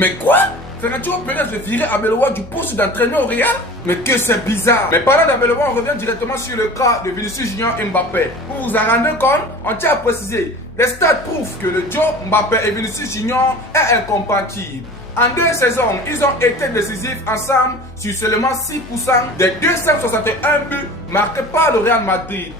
Mais quoi? Florentino Pérez veut virer Arbeloa du poste d'entraîneur au Real? Mais que c'est bizarre. Mais parlant d'Abeloa, on revient directement sur le cas de Vinicius Junior et Mbappé. Pour vous en rendre compte, on tient à préciser, les stats prouvent que le duo Mbappé et Vinicius Junior est incompatible. En 2 saisons, ils ont été décisifs ensemble sur seulement 6% des 261 buts marqués par le Real Madrid.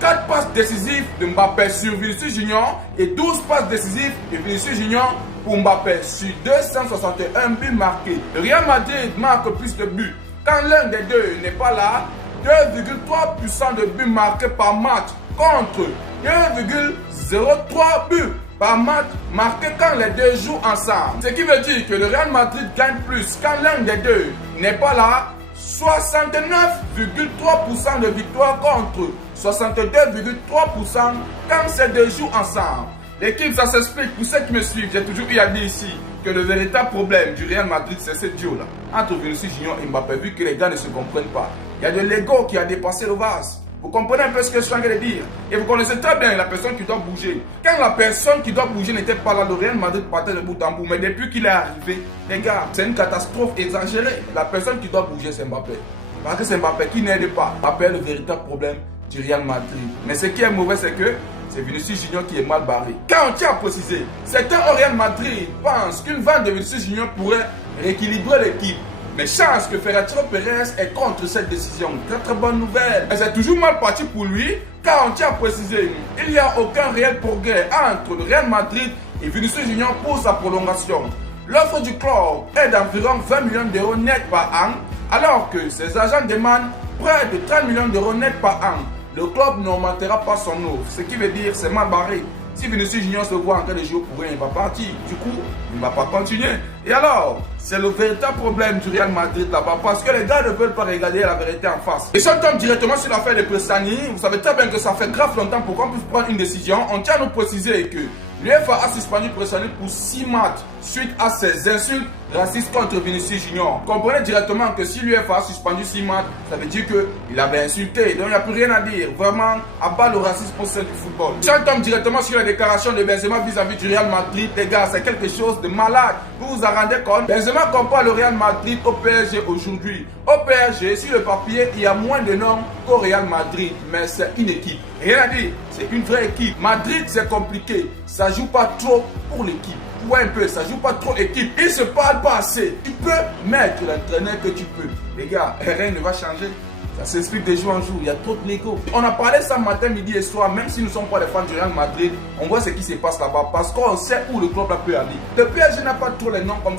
4 passes décisives de Mbappé sur Vinicius Junior et 12 passes décisives de Vinicius Junior pour Mbappé sur 261 buts marqués. Le Real Madrid marque plus de buts. Quand l'un des deux n'est pas là, 2,3% de buts marqués par match contre 2,03 buts par match marqués quand les deux jouent ensemble. Ce qui veut dire que le Real Madrid gagne plus quand l'un des deux n'est pas là. 69,3% de victoire contre 62,3% quand ces deux jouent ensemble. L'équipe, ça s'explique. Pour ceux qui me suivent, j'ai toujours eu à dire ici que le véritable problème du Real Madrid, c'est ce duo-là. Entre Vinicius Junior et Mbappé, vu que les gars ne se comprennent pas. Il y a de l'ego qui a dépassé le vase. Vous comprenez un peu ce que je suis en train de dire. Et vous connaissez très bien la personne qui doit bouger. Quand la personne qui doit bouger n'était pas là, le Real Madrid partait de bout en bout. Mais depuis qu'il est arrivé, les gars, c'est une catastrophe exagérée. La personne qui doit bouger, c'est Mbappé. Parce que c'est Mbappé qui n'aide pas. Mbappé est le véritable problème du Real Madrid. Mais ce qui est mauvais, c'est que c'est Vinicius Junior qui est mal barré. Quand on tient à préciser, certains au Real Madrid pensent qu'une vente de Vinicius Junior pourrait rééquilibrer l'équipe. Mais chance que Florentino Pérez est contre cette décision. Très très bonne nouvelle. Et c'est toujours mal parti pour lui, car on tient à préciser, il n'y a aucun réel progrès entre le Real Madrid et Vinicius Junior pour sa prolongation. L'offre du club est d'environ 20 millions d'euros net par an, alors que ses agents demandent près de 30 millions d'euros net par an. Le club n'augmentera pas son offre, ce qui veut dire c'est mal barré. Si Vinicius Junior se voit en train de jouer pour rien, il va partir. Du coup, il ne va pas continuer. Et alors, c'est le véritable problème du Real Madrid là-bas. Parce que les gars ne veulent pas regarder la vérité en face. Et si on tombe directement sur l'affaire de Prestani, vous savez très bien que ça fait grave longtemps pour qu'on puisse prendre une décision. On tient à nous préciser que l'UEFA a suspendu Prestani pour 6 matchs suite à ses insultes racistes contre Vinicius Junior. Comprenez directement que si l'UEFA a suspendu 6 matchs, ça veut dire qu'il avait insulté. Donc il n'y a plus rien à dire. Vraiment, à bas le racisme au sein du football. Si on tombe directement sur la déclaration de Benzema vis-à-vis du Real Madrid, les gars, c'est quelque chose de malade. Vous vous en rendez compte? Benzema compare le Real Madrid au PSG aujourd'hui. Au PSG, sur le papier, il y a moins de noms qu'au Real Madrid. Mais c'est une équipe. Rien à dire, c'est une vraie équipe. Madrid, c'est compliqué. Ça joue pas trop pour l'équipe. Ouais, un peu, ça joue pas trop équipe. Ils se parlent pas assez. Tu peux mettre l'entraîneur que tu peux. Les gars, rien ne va changer. Ça s'explique de jour en jour. Il y a trop de négo. On a parlé ça matin, midi et soir. Même si nous ne sommes pas des fans du Real Madrid, on voit ce qui se passe là-bas. Parce qu'on sait où le club peut aller. Le PSG n'a pas trop les noms comme ça.